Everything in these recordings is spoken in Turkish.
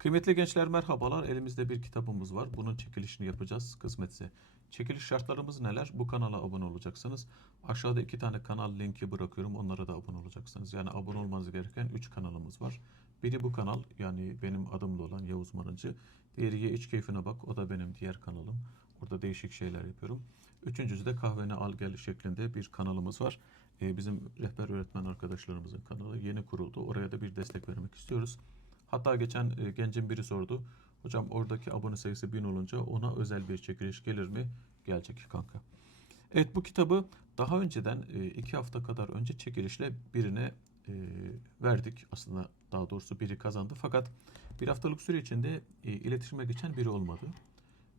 Kıymetli gençler merhabalar. Elimizde bir kitabımız var. Bunun çekilişini yapacağız kısmetse. Çekiliş şartlarımız neler? Bu kanala abone olacaksınız. Aşağıda iki tane kanal linki bırakıyorum. Onlara da abone olacaksınız. Yani abone olmanız gereken üç kanalımız var. Biri bu kanal yani benim adımla olan Yavuz Marıncı. Diğeri Ye İç Keyfine Bak. O da benim diğer kanalım. Orada değişik şeyler yapıyorum. Üçüncüsü de Kahveni Al Gel şeklinde bir kanalımız var. Ee, bizim rehber öğretmen arkadaşlarımızın kanalı yeni kuruldu. Oraya da bir destek vermek istiyoruz. Hatta geçen e, gencin biri sordu. Hocam oradaki abone sayısı 1000 olunca ona özel bir çekiliş gelir mi? Gelecek kanka. Evet bu kitabı daha önceden e, iki hafta kadar önce çekilişle birine e, verdik. Aslında daha doğrusu biri kazandı. Fakat bir haftalık süre içinde e, iletişime geçen biri olmadı.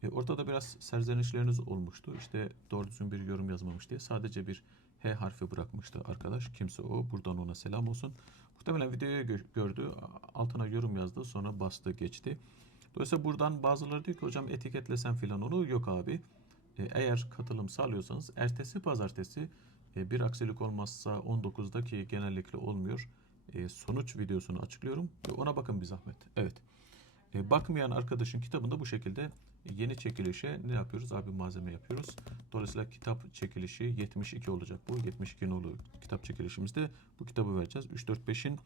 E, ortada biraz serzenişleriniz olmuştu. İşte doğru düzgün bir yorum yazmamış diye. Sadece bir H harfi bırakmıştı arkadaş. Kimse o. Buradan ona selam olsun. Muhtemelen videoyu gö- gördü. Altına yorum yazdı. Sonra bastı geçti. Dolayısıyla buradan bazıları diyor ki hocam etiketlesen filan onu. Yok abi. E, eğer katılım sağlıyorsanız ertesi pazartesi e, bir aksilik olmazsa 19'da ki genellikle olmuyor. e, sonuç videosunu açıklıyorum. Ve ona bakın bir zahmet. Evet. E, bakmayan arkadaşın kitabında bu şekilde yeni çekilişe ne yapıyoruz? Abi malzeme yapıyoruz. Dolayısıyla kitap çekilişi 72 olacak bu. 72 nolu kitap çekilişimizde bu kitabı vereceğiz. 3-4-5'in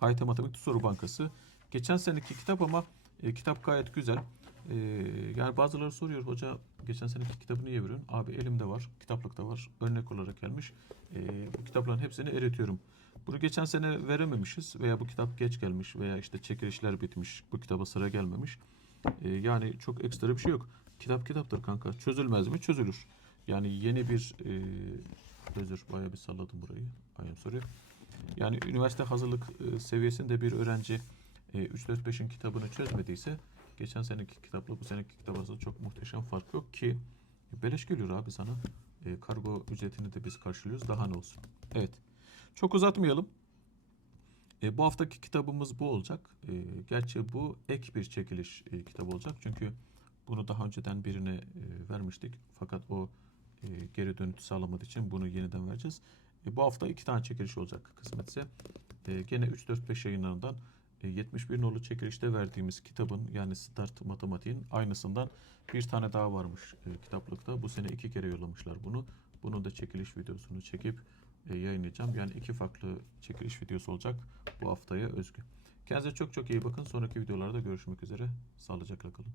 AYT Matematik Soru Bankası. Geçen seneki kitap ama e, kitap gayet güzel. E, yani bazıları soruyor hoca geçen seneki kitabı niye veriyorsun? Abi elimde var, kitaplıkta var. Örnek olarak gelmiş. E, bu kitapların hepsini eritiyorum. Bunu geçen sene verememişiz veya bu kitap geç gelmiş veya işte çekilişler bitmiş. Bu kitaba sıra gelmemiş. E, yani çok ekstra bir şey yok. Kitap kitaptır kanka. Çözülmez mi? Çözülür. Yani yeni bir e, özür bayağı bir salladım burayı. Ayım soruyor. Yani üniversite hazırlık e, seviyesinde bir öğrenci e, 3-4-5'in kitabını çözmediyse geçen seneki kitapla bu seneki kitap arasında çok muhteşem fark yok ki e, beleş geliyor abi sana. E, kargo ücretini de biz karşılıyoruz. Daha ne olsun. Evet. Çok uzatmayalım. E, bu haftaki kitabımız bu olacak. E, gerçi bu ek bir çekiliş e, kitabı olacak. Çünkü bunu daha önceden birine e, vermiştik. Fakat o e, geri dönütü sağlamadığı için bunu yeniden vereceğiz. E, bu hafta iki tane çekiliş olacak kısmetse. E, gene 3-4-5 yayınlarından e, 71 nolu çekilişte verdiğimiz kitabın yani Start Matematiğin aynısından bir tane daha varmış e, kitaplıkta. Bu sene iki kere yollamışlar bunu. Bunun da çekiliş videosunu çekip yayınlayacağım. Yani iki farklı çekiliş videosu olacak bu haftaya özgü. Kendinize çok çok iyi bakın. Sonraki videolarda görüşmek üzere. Sağlıcakla kalın.